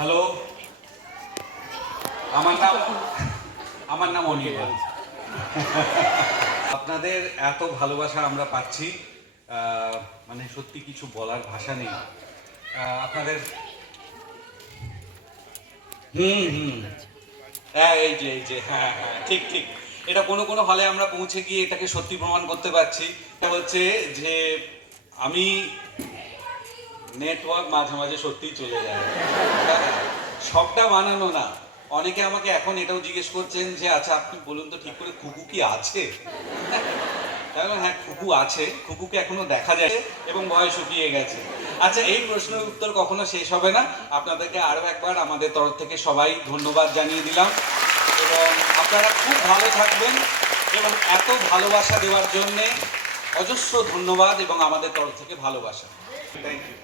Hello, আমার নাম অনির্বাণ। আপনাদের এত ভালোবাসা আমরা পাচ্ছি, মানে সত্যি কিছু বলার ভাষা নেই। আপনাদের হ্যাঁ, এই যে হ্যাঁ হ্যাঁ, ঠিক ঠিক। এটা কোনো কোনো হলে আমরা পৌঁছে গিয়ে এটাকে সত্যি প্রমাণ করতে পারছি। এটা হচ্ছে যে আমি নেটওয়ার্ক মাঝে মাঝে সত্যিই চলে যায়। হ্যাঁ, সবটা বানানো না। অনেকে আমাকে এখন এটাও জিজ্ঞেস করছেন যে আচ্ছা আপনি বলুন তো ঠিক করে খুকু কি আছে? কারণ হ্যাঁ, খুকু আছে, খুকুকে এখনো দেখা যায় এবং বয়স শুকিয়ে গেছে। আচ্ছা, এই প্রশ্নের উত্তর কখনো শেষ হবে না। আপনাদেরকে আরো একবার আমাদের তরফ থেকে সবাই ধন্যবাদ জানিয়ে দিলাম এবং আপনারা খুব ভালো থাকবেন এবং এত ভালোবাসা দেওয়ার জন্যে অজস্র ধন্যবাদ এবং আমাদের তরফ থেকে ভালোবাসা। Thank you.